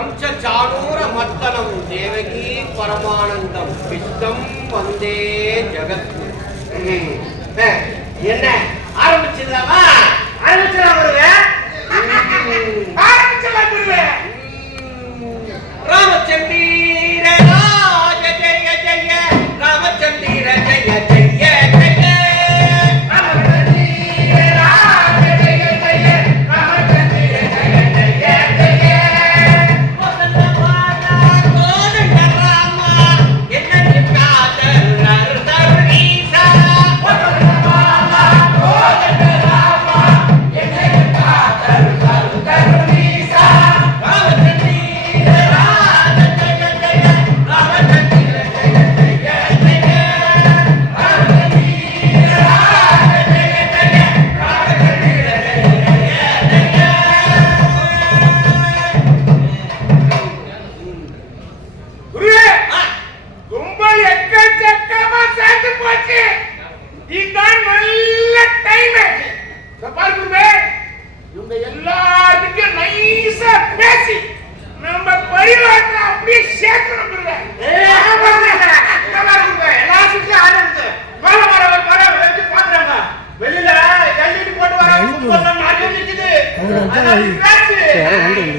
कंसचाणूर मत्तनम देवकी परमानंदम विष्णुम वंदे जगत என்ன ஆரம்பிச்சிடலாமா? ஆரம்பிச்சிடலாம் குருவே. ஆரம்பிச்சிடலாம் குருவே. ராமச்சந்திர ராஜ ஜெய ஜெய ராமச்சந்திர ஜெய ஜெய ஜெய ராமச்சந்திர ராஜ ஜெய ஜெய ராமச்சந்திர ஜெய ஜெய ஜெய கோதண்டபாலா கோதண்டராமா என்னன்னு காதல் அருதரீசா கோதண்டபாலா கோதண்டராமா என்னன்னு காதல் அருதரீசா ராமச்சந்திர ராஜ ஜெய ஜெய ராமச்சந்திர ஜெய ஜெய ஜெய ராமச்சந்திர ராஜ ஜெய ஜெய ராமச்சந்திர குருவே, கும்பல் எக்கச்சக்கமா சேர்ந்து போச்சு. இதுதான் நல்ல டைம். பாரு குருவே, இவங்க எல்லார்கிட்டயும் நைஸா பேசி நம்ம பரிவாரத்தை அப்படியே சேர்க்கணும் குருவே. எல்லாத்துக்கும் ஆர்டர் இருக்கு. மேல வர வச்சு பாக்குறாங்க. வெளியில எல்இடி போட்டு வர நிறைய நிக்குது.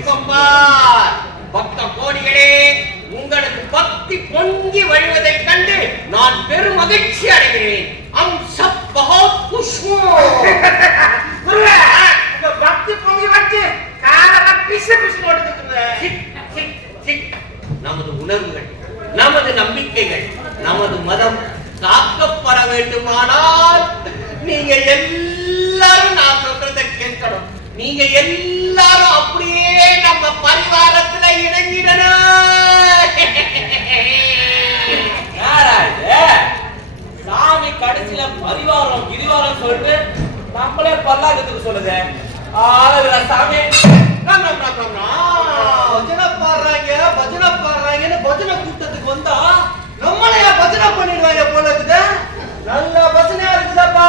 குமார் பக்த கோடிகளே, உங்களுக்கு பக்தி பொங்கி வழிவதைக் கண்டு நான் பெரும் மகிழ்ச்சி அடைகிறேன். அம் சப் பஹுத் குஷ் ஹூ. குருவே, இந்த பக்தி பொங்கி வச்சு காலெல்லாம் பிசு பிசு ஓடுதுக்குங்க. நமது உணர்வுகள், நமது நம்பிக்கைகள், நமது மதம் காக்கப்பட வேண்டுமானால் நீங்க எல்லாரும் நான் சொல்றதை கேட்கணும். நீங்க எல்லாரும் அப்படியே நம்ம பரிவாரத்துல இணைஞ்சிடணும். சாமி கடைசியில பரிவாரம் கிரிவாரம் சொல்லிட்டு நம்மளே பல்லாக்கத்துக்கு சொல்லுது. சாமி பஜனை பாடுறாங்கன்னு பஜனை கூட்டத்துக்கு வந்தா நம்மளையா பஜனை பண்ணிடுவாங்க போல இருக்குது. நல்ல பஜனையா இருக்குதாப்பா.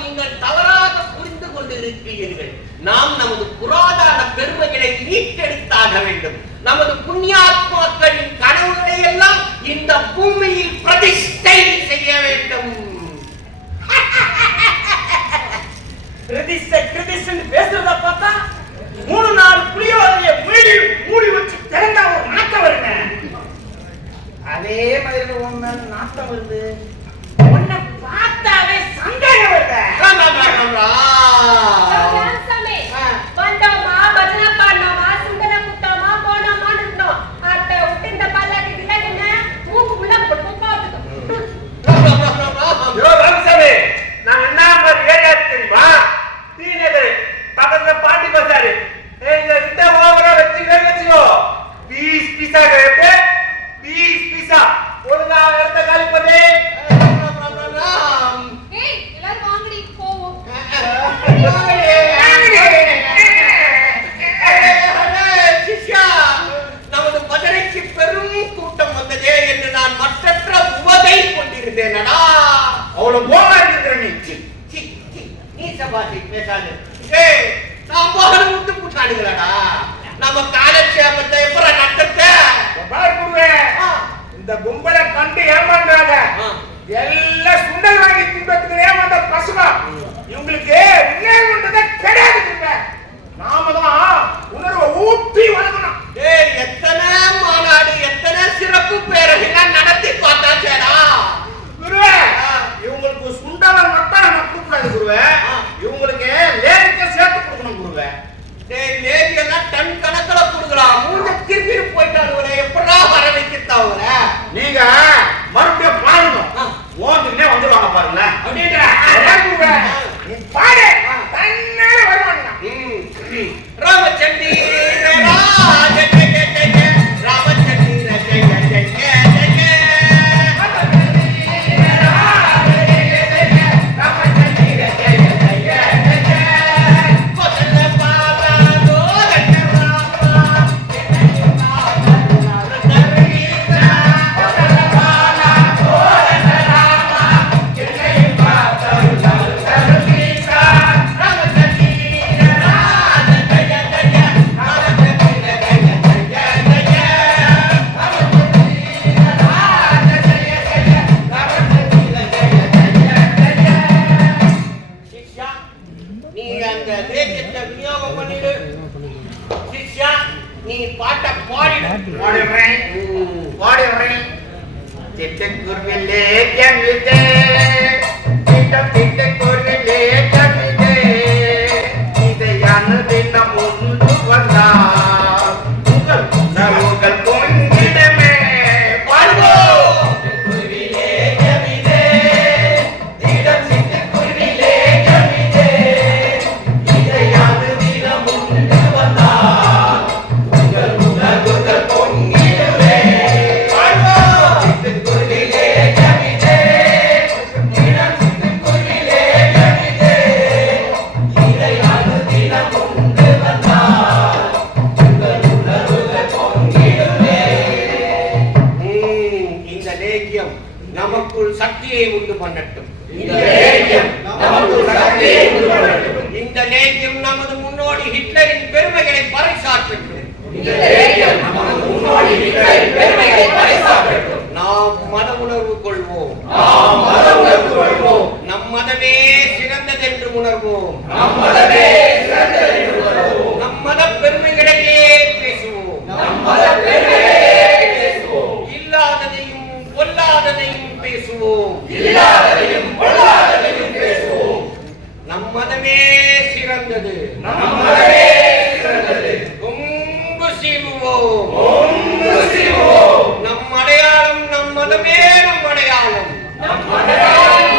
நீங்கள் தவறாக புரிந்து கொண்டிருக்கிறீர்கள். நாம் நமது புராதன பெருமைகளை மீட்டெடுத்தாக வேண்டும். நமது புண்ணியாத்மாக்களின் கனவுகளை எல்லாம் இந்த பூமியில் பிரதிஷ்டை செய்ய வேண்டும். பேசுறத பார்த்தா 3-4 புளியோதரைய மூடி வச்சு திறந்தா ஒரு நாட்டம் வருங்க. அதே மாதிரி ஒண்ணு நாட்டம் வருது. ஒண்ணு பார்த்தாவே சந்தேகம் வருது. வந்தோமா பஜனை பாடினோமா சுண்டலை குத்தோமா போனோமான்னு இருந்தோம். அட்டை விட்டு இந்த பல்லாக்கு என்ன மூக்கு உள்ள போட்டு ராமசாமி, நான் என்ன மாதிரி ஏரியா தெரியுமா? தீநகர் பக்கத்துல பாண்டி பசாரு. இந்த கிட்ட ஓவரா வச்சுக்கோ. பீஸ் பீஸா கேட்டு பீஸ் பீஸா ஒழுங்கா இடத்த காலி பண்ணு. ஏய் எல்லாரும் வாங்கடி போவோம். நமது மதுரைக்கு பெரும் கூட்டம் வந்ததே என்று நான் மற்றற்ற உவகை கொண்டிருந்தேனடா. அவ்வளவு போகா இருக்கிற நீ சபாசி பேசாது. நான் போகணும் விட்டு கூட்டாடுங்களடா. நம்ம காலட்சேபத்தை எப்பற நடத்த குருவே, இந்த கும்பலை கண்டு ஏமாந்தாங்க. எல்லாம் சுண்டல் வாங்கி தின்பத்துக்கு ஏமாந்த பசுமா. இவங்களுக்கு உண்மைன்றதே கிடையாது குருவே. நாம தான் உணர்வை ஊட்டி வளர்க்கணும். எத்தனை மாநாடு, எத்தனை சிறப்பு பேரணிகள் நடத்தி பார்த்தாச்சேடா குருவே. இவங்களுக்கு சுண்டலை மட்டும் நம்ம கூப்பிடாது குருவே. இவங்களுக்கு லேடிக்க சேர்த்து கொடுக்கணும் குருவே. லேடி எல்லாம் டன் கணக்கில் கொடுக்கலாம். மூணு திருப்பி போயிட்டாரு. எப்படா வர வைக்கிறதாவல நீங்க மறுபடியும் பாருங்க. ஓந்துக்கிட்டே வந்துருவாங்க பாருங்க. அப்படின்ற நீ பாடு தன்னால வருவாங்க. ராமச்சந்திர ராஜ ஜெய ஜெய ராமச்சந்திர ஜெய ஜெய ஜெய பாட்ட பாடிடு. பாடுறேன் ம். பாடுறேன். சிட்டுக்குருவிலே கவிதை, சிட்டுக்குருவிலே கவிதை, இதையான தினம் ஒன்று வந்தால் உங்கள் உணர்வுகள் பொங்கிடுமே. பாடுவோம். சிட்டுக்குருவிலே கவிதை, தினம் சிட்டுக்குருவிலே கவிதை, இதையான தினம் ஒன்று வந்தால் உங்கள் உணர்வுகள் பொங்கிடுமே. பாடுவோம். சிட்டுக்குருவிலே கவிதை, தினம் சிட்டுக்குருவிலே கவிதை, இதையான தினம் ஒன்று வந்தால் உங்கள் உணர்வுகள் பொங்கிடுமே. இந்த லேக்கியம் நமக்குள் சக்தியை உண்டு பண்ணட்டும். இந்த லேக்கியம் நமக்குள் சக்தியை உண்டு பண்ணட்டும். இந்த லேக்கியம் நமது முன்னோடி ஹிட்லரின் பெருமைகளை பறைசாற்றட்டும். இந்த லேக்கியம் நமது முன்னோடி ஹிட்லரின் பெருமைகளை பறைசாற்றட்டும். நாம் மத உணர்வு கொள்வோம். நாம் மத உணர்வு கொள்வோம். நம் மதமே சிறந்ததென்று உணர்வோம். நம் மதமே சிறந்ததென்று உணர்வோம். நம் மத பெருமைகளையே பேசுவோம். நம் மத பெருமைகளையே பேசுவோம். இல்லாததையும் பொல்லாததையும் பேசுவோம். இல்லாததையும் பொல்லாததையும் பேசுவோம். நம் மதமே சிறந்தது. நம் மதமே சிறந்தது. கொங்கு சீவுவோம். ஒன்று செய்வோம். நம் அடையாளம் நம் மதமே நம் அடையாளம். நம் அடையாளம்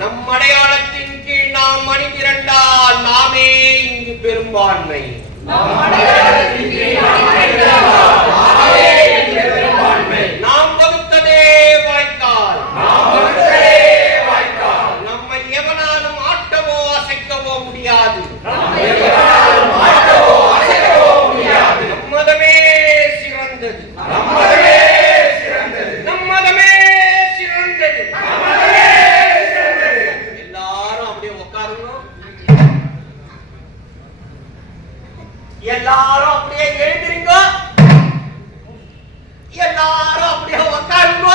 நம் அடையாளத்தின் கீழ் நாம் அணிதிரண்டால் நாமே இங்கு பெரும்பான்மை. நம் அடையாளத்தின் கீழ் நாம் அணிதிரண்டால் நாமே இங்கு பெரும்பான்மை. நாம் வகுத்ததே வாய்க்கால். நாம் வகுத்ததே வாய்க்கால். நம்மை எவனாலும் ஆட்டவோ அசைக்கவோ முடியாது. நம்மை எவராலும் மாற்றவோ அசைக்கவோ முடியாது. நம் மதமே சிறந்தது. நம் மதமே சிறந்தது. நம் மதமே சிறந்தது. நம் மதமே சிறந்தது. எல்லாரும் அப்படியே உட்காருங்க. எல்லாரும் அப்படியே எழுந்திருங்க. எல்லாரும் அப்படியே உட்காருங்க.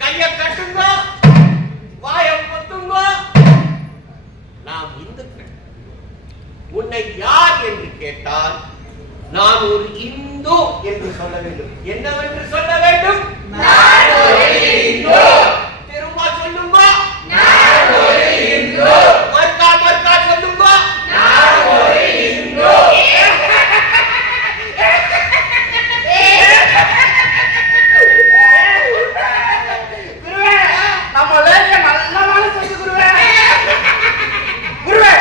கைய கட்டுங்க. வாயை பொத்துங்க. நாம் இந்துக்கள். உன்னை யார் என்று கேட்டால் நான் ஒரு இந்து என்று சொல்ல வேண்டும். என்னவென்று சொல்ல வேண்டும்? நான் ஒரு இந்து. திரும்ப சொல்லுங்க. நான் ஒரு இந்து. மறுக்கா மறுக்கா சொல்லுங்க. நான் ஒரு இந்து. குருவே, நம்ம லேக்கியம் நல்ல வேலை செஞ்சு குருவே. குருவே,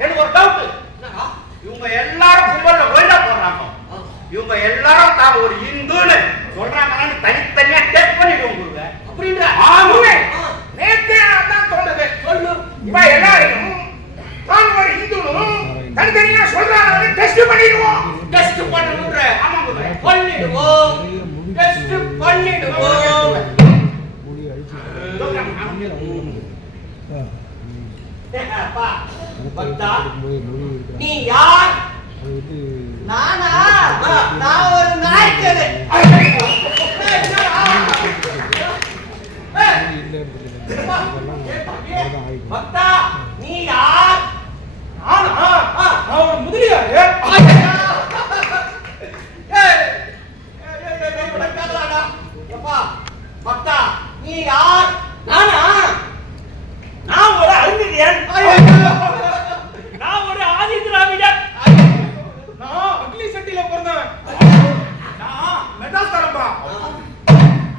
எனக்கு ஒரு டவுட். என்னடா? இவங்க எல்லாரும் கும்பல்ல கோயிலா போடுறாங்க. இவங்க எல்லாரும் தான் ஒரு இந்துன்னு சொல்றாங்கன்னு தனித்தனியா டெஸ்ட் பண்ணிடுவோம் குருவே. அப்படின்ற ஆமாவே. ஆ. நேத்தே அதான் தோணுது. சொல்லு. இவ எல்லாரும் தான் ஒரு இந்துன்னு தனித்தனியா சொல்றாங்கன்னு டெஸ்ட் பண்ணிடுவோம். டெஸ்ட் பண்ணணும்ன்ற. ஆமா குருவே. பண்ணிடுவோம். டெஸ்ட் பண்ணிடுவோம். அப்பா, பக்தா, நீ யார்? நானா? நான் ஒரு நாய்க்கரு. பக்தா, நீ யார்? ஆனா நான் ஒரு முதலியாரு. பக்தா, நீ யார்? நானா? நான் ஒரு அறிஞன். நான் ஒரு ஆதி திராவிடர். நான் அக்னி சட்டியில பிறந்தவன். நான் மெட்ராஸ் தரம்பா.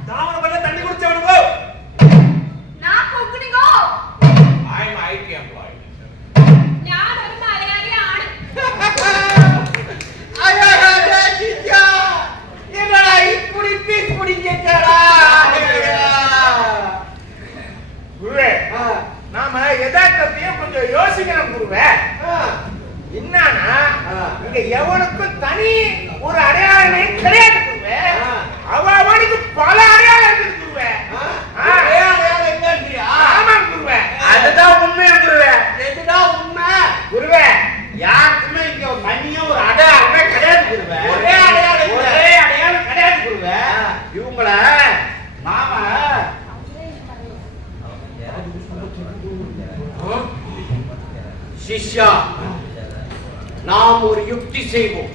தாவணப்பள்ள தண்ணி குடிச்சவனுங்க. நான் கொக்குனிகோ. ஐ அம் ஐடி எம்ப்ளாயி. ഞാൻ ഒരു മലയാളിയാണ്. அழகான சிச்சா, என்னடா இப்படி பீஸ் பிடிச்சடா? குருவே, நாம யதார்த்தத்தையும் கொஞ்சம் யோசிக்கணும் குருவே. என்னன்னா இங்க எவனுக்கும் தனி ஒரு அடையாளமே கிடையாது குருவே. அவனுக்கு பல அடையாளம் இருக்குது குருவே. ஆமாம் குருவே. அதுதான் உண்மை குருவே. எதுதான் உண்மை? குருவே, யாருக்குமே இங்க தனியா ஒரு அடையாளமே கிடையாது குருவே. ஒரே அடையாளம் இல்ல. ஒரே அடையாளம் கிடையாது குருவே. இவங்கள நாம சிஷ்யா, நாம் ஒரு யுக்தி செய்வோம்.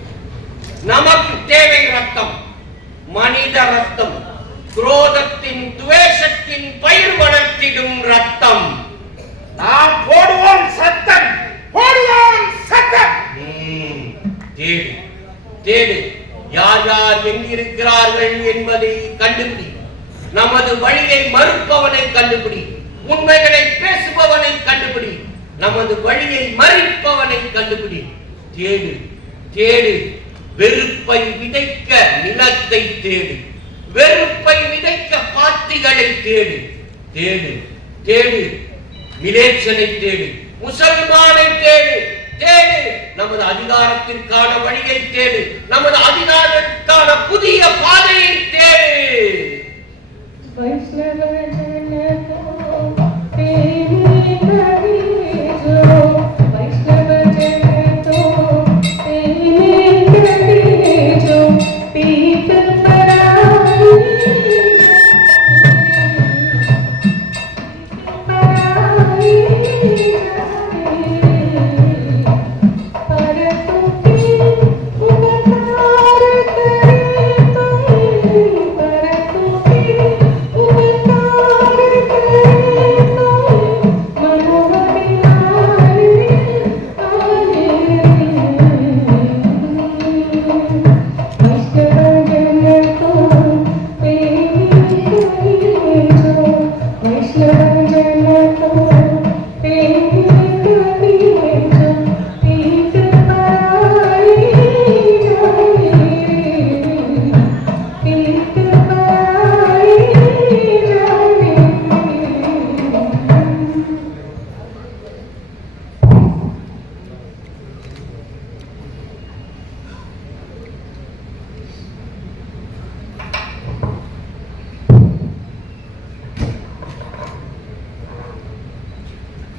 நமக்கு தேவை ரத்தம், மனித ரத்தம், குரோதத்தின் துவேஷத்தின் பயிர் வளர்த்திடும் ரத்தம். நாம் போடுவோம் சத்தம், போடுவோம் சத்தம். தேடு தேடு, யார் யார் எங்கிருக்கிறார்கள் என்பதை கண்டுபிடி. நமது வழியை மறுப்பவனை கண்டுபிடி, உண்மைகளை பேசுபவனை கண்டுபிடி, நமது வழியை மறிப்பவனை கண்டுபிடி. தேடு தேடு, வெறுப்பை விதைக்க நிலத்தை தேடு, வெறுப்பை விதைக்க பாத்திகளை தேடு. தேடு தேடு, மிலேச்சனை தேடு, முசல்மானை தேடு. தேடு, நமது அதிகாரத்திற்கான வழியை தேடு, நமது அதிகாரத்திற்கான புதிய பாதையை தேடு.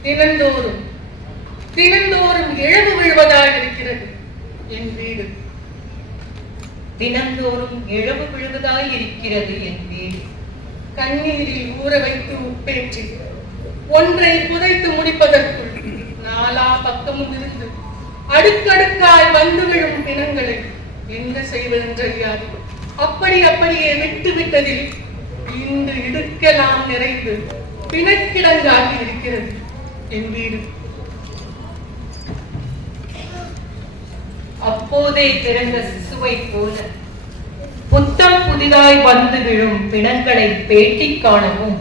தினந்தோறும் தினந்தோறும் இழவு விழுவதாக இருக்கிறது என் வீடு. தினந்தோறும் இழவு விழுவதாய் இருக்கிறது என் வீடு. கண்ணீரில் ஊற வைத்து உப்பேற்றி ஒன்றை புதைத்து முடிப்பதற்குள் நாலா பக்கமும் இருந்து அடுக்கடுக்காய் வந்து விழும் பிணங்களை என்ன செய்வதென்றறியாது அப்படியே விட்டு விட்டதில் இன்று இடுக்கலாம் நிறைந்து பிணக்கிடங்காகி இருக்கிறது என் வீடு. அப்போதே பிறந்த சிசுவை போல புத்தம் புதிதாய் வந்து விழும் பிணங்களை பேட்டி காணவும்,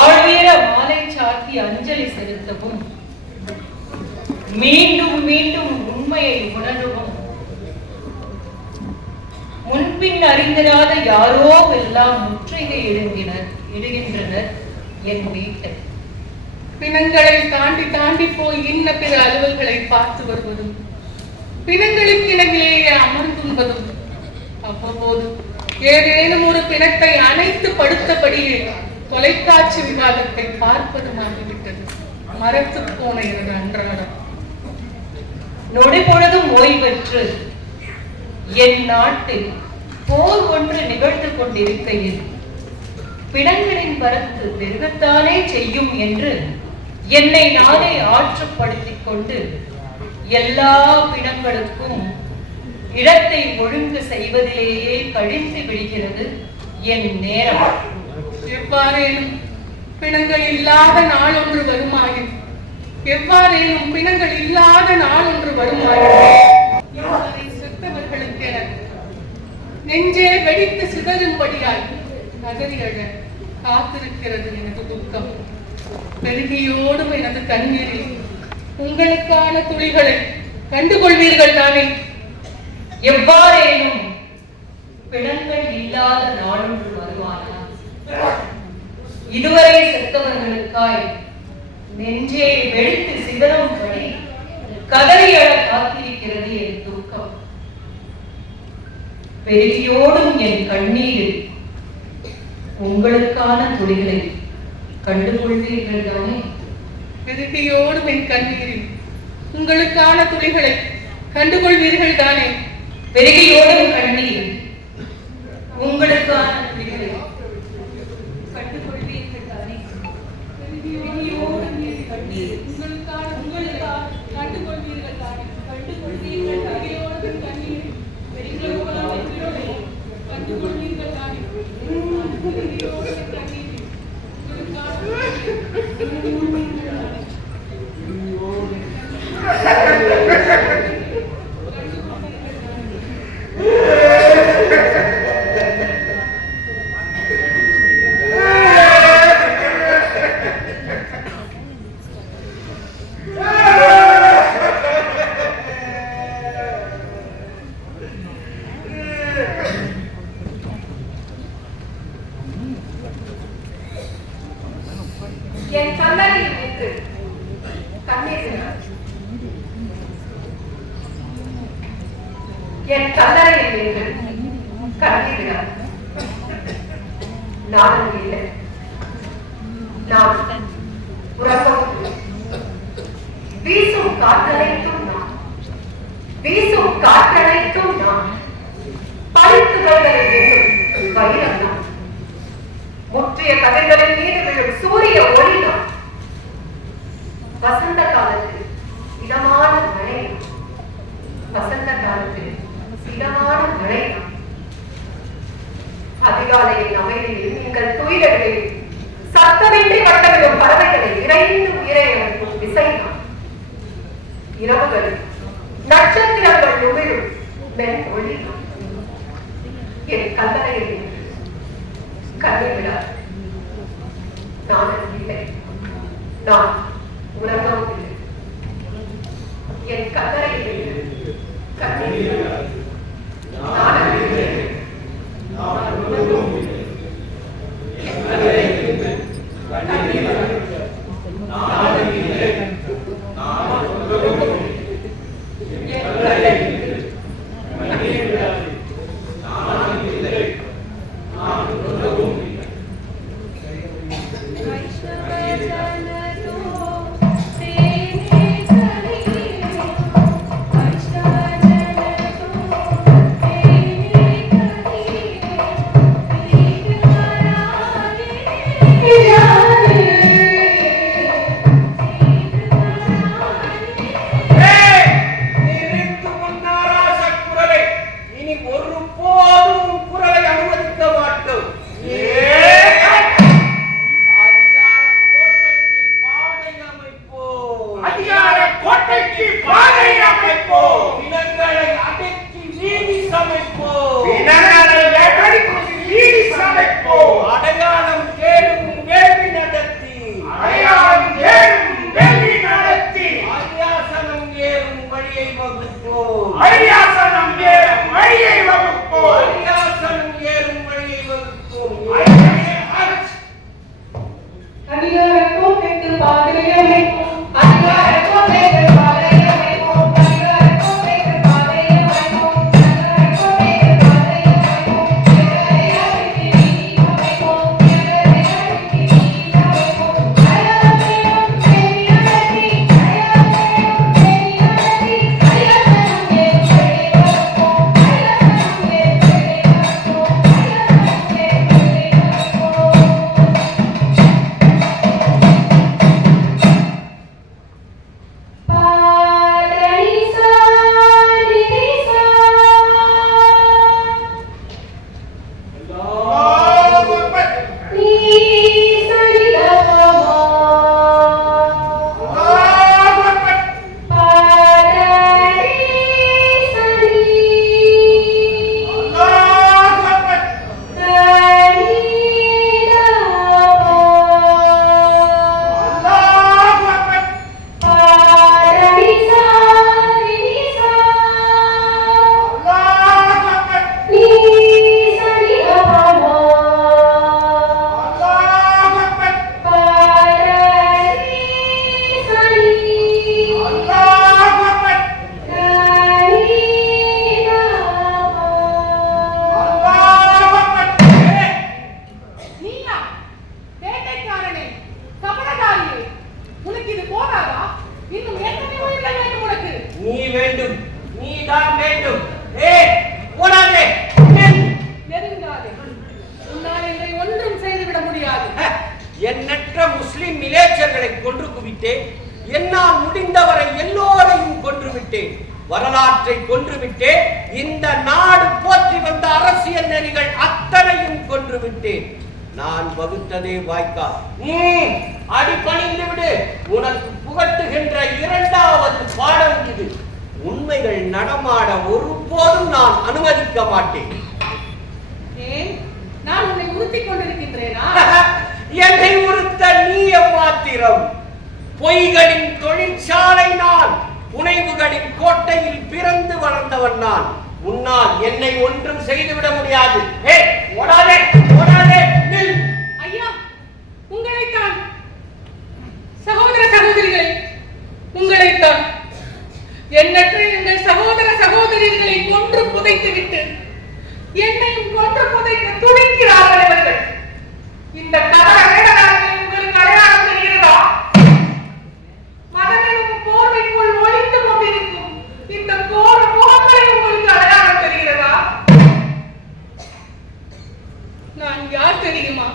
ஆழ்வேர மாலை சாத்தி அஞ்சலி செலுத்தவும், மீண்டும் மீண்டும் உண்மையை உணரவும், முன்பின் அறிந்திராத யாரோ எல்லாம் முற்றுகை இடுகின்றனர் என் வீட்டை. பிணங்களை தாண்டி தாண்டி போய் இன்ன பிற அலுவல்களை பார்த்து வருவதும், பிணங்களுக்கு இடையிலேயே அமர்ந்துன்பதும், அவ்வப்போது ஏதேனும் ஒரு பிணத்தை அணைத்து படுத்தபடியே தொலைக்காட்சி விவாதத்தை பார்ப்பதுமாகிவிட்டது. மரத்து போன எனது அன்றாடம். நொடி பொழுதும் ஓய்வற்று என் நாட்டில் போர் ஒன்று நிகழ்ந்து கொண்டிருக்கையில் பிணங்களின் வரத்து பெருகத்தானே செய்யும் என்று என்னை நானே ஆற்றுப்படுத்திக் கொண்டு எல்லா பிணங்களுக்கும் இடத்தை ஒழுங்கு செய்வதிலேயே கழித்து விடுகிறது என் நேரம். எவ்வாறேனும் பிணங்கள் இல்லாத நாள் ஒன்று வருமாயின், எவ்வாறேனும் பிணங்கள் இல்லாத நாள் ஒன்று வருமாயின் செத்தவர்களுக்கென நெஞ்சே வெடித்து சிதறும்படியாய் நகரியழ காத்திருக்கிறது எனது துக்கம். பெருகியோடும் எனது கண்ணீரில் உங்களுக்கான துளிகளை கண்டுகொள்வீர்கள் தானே? எவ்வாறேனும் பிணங்கள் இல்லாத நாளொன்று வருவானா? இதுவரை செத்தவர்களுக்காய் நெஞ்சே வெடித்து சிதறும்படி கதறியழ காத்திருக்கிறது என் துக்கம். பெருகியோடும் என் கண்ணீரில் உங்களுக்கான துளிகளை கண்டுகொள்வீர்கள் தானே? பெருகியோடும் என் கண்ணீரில் உங்களுக்கான துளிகளை கண்டுகொள்வீர்கள் தானே? பெருகியோடும் கண்ணீர் உங்களுக்கான துளிகளை கண்டுகொள்வீர்கள் தானே? பெருகியோடும் என் கண்ணீர் உங்களுக்கான கண்டுகொள்வீர்கள் தானே? என் கல்லறையில் நின்று கண்ணீர் நானும் இல்லை. நான் உறங்கவும் வீசும் காற்றனைத்தும் நான், வீசும் காற்றனைத்தும் நான், பழுத்துகளை எண்ணும் வைரம் நான், முற்றிய கதைகளின் மீது விழும் சூரிய ஒளி நான், வசந்த காலத்தில் இதமான மழை, வசந்த காலத்தில் இதமான மழை, அதிகாலையின் அமைதியில் நீங்கள் துயில்களில் சத்தமின்றி வட்டமிடும் பறவைகளை இறைந்து உயிரை அனுப்பும் விசை நான், இரவுகளில் நட்சத்திரங்கள் உமிழும் மென் ஒளி நான், என் கல்லறையில் கண்ணீர் நான் இல்லை, நான் உலகம் இல்லை. என் கல்லறையில் கண்ணீர் நான் இல்லை, நான் உலகம் இல்லை. என் கல்லறையில் கண்ணீர் நான் இல்லை, நான் உலகம் இல்லை. என் கல்லறையில் கண்ணீர் நான் இல்லை, நான் உலகம் இல்லை. எண்ணற்ற முஸ்லிம் மிலேச்சர்களை கொன்று குவித்தேன். என்னால் முடிந்தவரை எல்லோரையும் கொன்றுவிட்டேன். வரலாற்றை கொன்றுவிட்டேன். இந்த நாடு போற்றி வந்த அரசியல் நெறிகள் அத்தனையும் கொன்றுவிட்டேன். நான் வகுத்ததே வாய்க்கா. அடிபணிந்து விடு. உனக்கு புகட்டுகின்ற இரண்டாவது பாடம் இது. உண்மைகள் நடமாட ஒருபோதும் நான் அனுமதிக்க மாட்டேன். நான் உன்னை உறுத்திக் கொண்டிருக்கின்றேனா? என்னை உறுத்த நீ எம்மாத்திரம்? பொய்களின் தொழிற்சாலை நான். புனைவுகளின் கோட்டையில் பிறந்து வளர்ந்தவன் நான். உன்னால் என்னை ஒன்றும் செய்துவிட முடியாது. ஓடாதே ஓடாதே நில். ஐயா, உங்களைத்தான். சகோதர சகோதரிகளை உங்களைத்தான். எண்ணற்ற எங்கள் சகோதர சகோதரி சகோதரர்களை கொன்று புதைத்துவிட்டு என்னையும் கொன்று புதைக்க துடிக்கிறார்கள் இவர்கள். இந்த தவற வேடனாக உங்களுக்கு அடையாளம் தெரிகிறதா? மதனும் போர்வைக்குள் ஒளிந்து கொண்டிருக்கும் இந்த கோர முகங்களை உங்களுக்கு அடையாளம் தெரிகிறதா? நான் யார் தெரியுமா?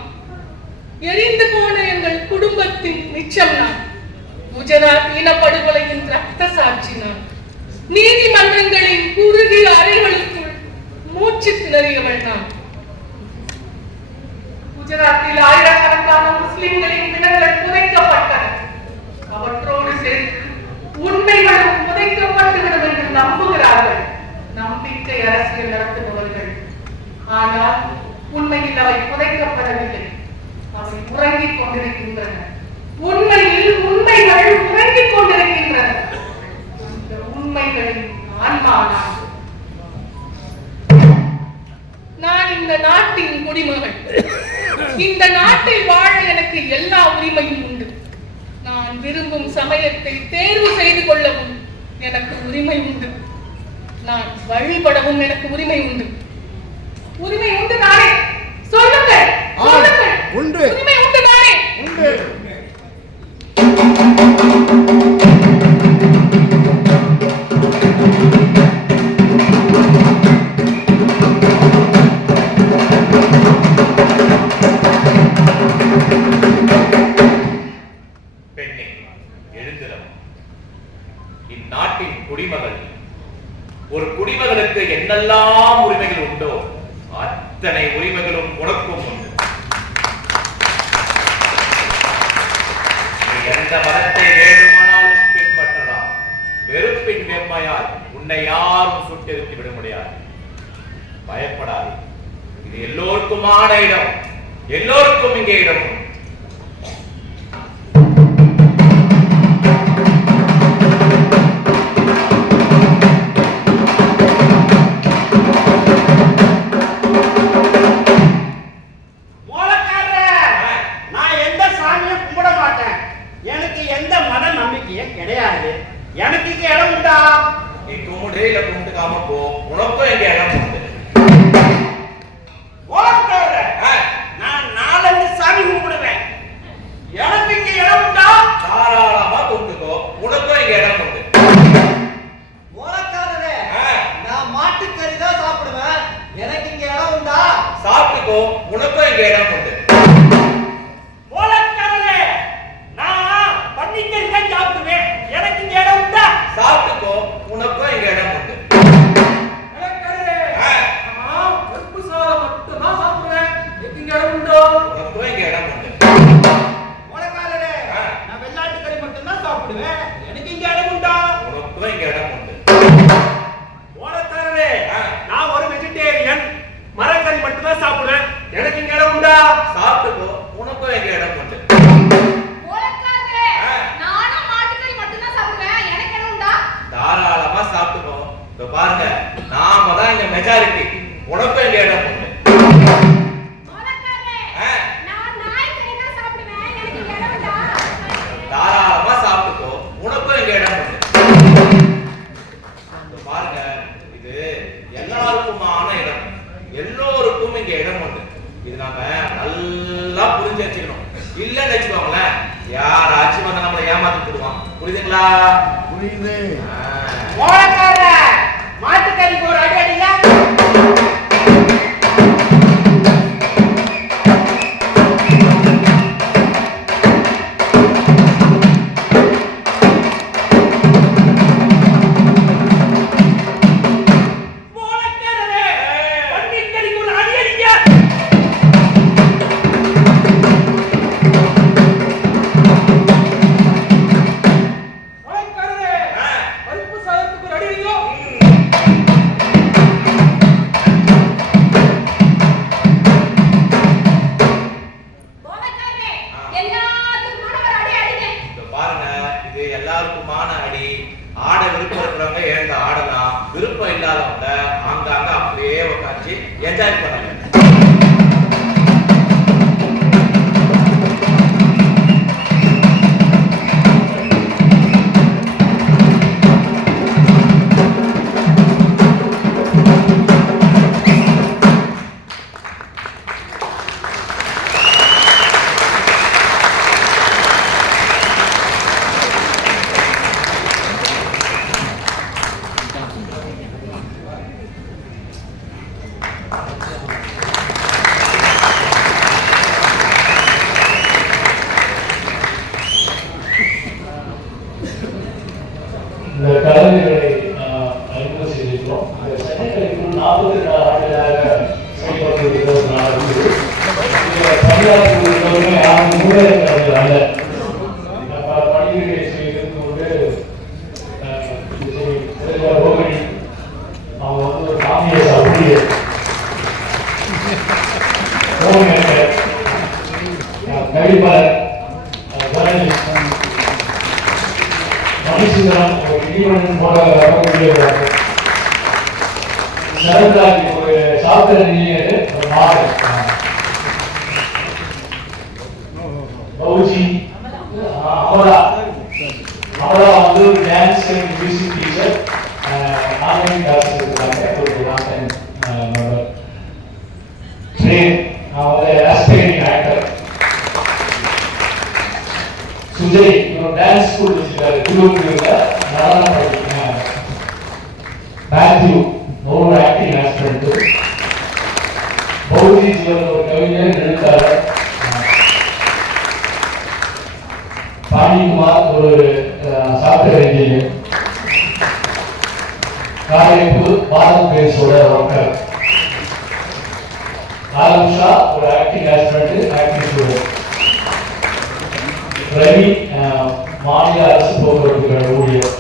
எரிந்து போன எங்கள் குடும்பத்தின் மிச்சம் நான். குஜராத் இனப்படுகொலையின் ரத்த சாட்சி நான். நீதிமன்றங்களின் குறுகிய அறைகளுக்குள் மூச்சு திணறியவள் நான். குஜராத்தில் ஆயிரக்கணக்கான முஸ்லிம்களின் பிணங்கள் புதைக்கப்பட்டன. அவற்றோடு சேர்த்து உண்மைகளும் புதைக்கப்பட்டுவிடும் என்று நம்புகிறார்கள் நம்பிக்கை அரசியல் நடத்துபவர்கள். ஆனால் உண்மையில் அவை புதைக்கப்படவில்லை, அவை உறங்கிக் கொண்டிருக்கின்றன. உண்மையில் உண்மைகள் உறங்கிக் கொண்டிருக்கின்றன. அந்த உண்மைகளின் ஆன்மா நான் இந்த நாட்டின் குடிமகன். இந்த நாட்டில் வாழ எனக்கு எல்லா உரிமையும் உண்டு. நான் விரும்பும் சமயத்தை தேர்வு செய்து கொள்ளவும் எனக்கு உரிமை உண்டு. நான் வழிபடவும் எனக்கு உரிமை உண்டு. உரிமை உண்டு தானே? சொல்லுங்கள், சொல்லுங்கள். உண்டு. உரிமை உண்டு தானே? உண்டு. பெண்ணே, எழுந்திரம். இந்நாட்டின் குடிமகள். ஒரு குடிமகனுக்கு என்னெல்லாம் உரிமைகள் உண்டோ அத்தனை உரிமைகளும் உனக்கும் உண்டு. நீ எந்த மதத்தை வேண்டுமானாலும் பின்பற்றலாம். வெறுப்பின் வெம்மையால் உன்னை யாரும் சுட்டெரித்து விட முடியாது. பயப்படாதே, இது எல்லோருக்குமான இடம். எல்லோருக்கும் இங்கே இடம் உண்டு. கிடையாது. எனக்கு இங்க இடம் உண்டா? நீ கும்பிடு இல்ல கும்பிட்டுக்காம போ, உனக்கும் எங்க இடம் உண்டு. நான் நாலஞ்சு சாமி கும்பிடுவேன். எனக்கு இங்க இடம் உண்டா? தாராளமா கும்பிட்டுக்கோ, உனக்கும் எங்க இடம் உண்டு. மோளக்காரரே, நான் மாட்டுக்கறி தான் சாப்பிடுவேன். எனக்கு இங்க இடம் உண்டா? சாப்பிட்டுக்கோ, உனக்கும் எங்க இடம் உண்டு. சாப்பிட்டுக்கோ, உனக்கும் எங்க இடம் உண்டு. உனக்கும் எங்க இடம் உண்டு. மோளக்காரரே, நான் வெள்ளாட்டுக்கறி மட்டும் தான் சாப்பிடுவேன். எனக்கு இங்க இடம் உண்டா? உனக்கும் எங்க இடம் உண்டு. மோளக்காரரே, நான் ஒரு வெஜிடேரியன். மரக்கறி மட்டும் தான் சாப்பிடுவேன். எனக்கு இங்க இடம் உண்டா? சாப்பிட்டுக்கோ, உனக்கும் எங்க இடம் உண்டு. தாராளமா சாப்பிட்டுக்கோ. இப்ப பாருங்க, நாம தான் இங்க மெஜாரிட்டி. உனக்கும் எங்க இடம் உண்டு. தாராளமா சாப்பிட்டுக்கோ, உனக்கும் எங்க இடம் உண்டு. பாருங்க, இது எல்லாருக்குமான இடம். எல்லோருக்கும் இங்க இடம் உண்டு. இது நாம நல்லா புரிஞ்சு வச்சுக்கணும். இல்லன்னு வச்சுக்கோங்களேன், யாராச்சும் வந்து நம்மளை ஏமாத்தி போடுவான். புரியுதுங்களா? புரியுது. மாட்டுக்கறிக்கு ஒரு அடி அடியா? எல்லாருக்குமான அடி. ஆட விருப்பம் இருக்கிறவங்க எழுந்து ஆடலாம். விருப்பம் இல்லாதவங்க அங்கங்க அப்படியே உட்காந்து என்ஜாய் பண்ணுங்க. சலுகைகளை அறிமுகம் செய்திருக்கிறோம். அந்த சட்டக்கல்விக்குள் 44 ஆண்டுகளாக செயல்பட்டு வருகிற ஒரு நாள் இருக்குது. பணியாற்றுவதற்கு யாரும் முன்னேற்றது அல்ல. பல பணிகளை செய்திருந்து கொண்டு ரோகிணி அவங்க ஒரு காங்கிரஸ் ஊழியர் கவிப்பாளர் மணிசுந்தரம் ஒரு இடிமணன் போல வரக்கூடியவர்கள் சரத்ராஜ் ஒரு சாப்ட்வேர் இன்ஜினியர் ஒரு மாடல் பௌஜி அமரா வந்து ஒரு dance and music teacher online class இருக்கிறாங்க ஒரு online member train aspiring actor Sujay ஒரு டான்ஸ் ஸ்கூல் வச்சிருக்காரு திருவள்ளூர்ல நடனம் படிக்கிறாங்க மேத்யூ ஒரு ஆக்டிங் ஆஸ்பிரண்ட் பௌஜி ஒரு கவிஞர் எழுத்தாளர் பாண்டிகுமார் ஒரு சாப்ட்வேர் இன்ஜினியர் காரைப்பு பாரத் பேஸோட ஒர்க்கர் ஆலம்ஷா ஒரு acting aspirant acting student Ravi மாநில அரசு போக்குவரத்து ஊழியர்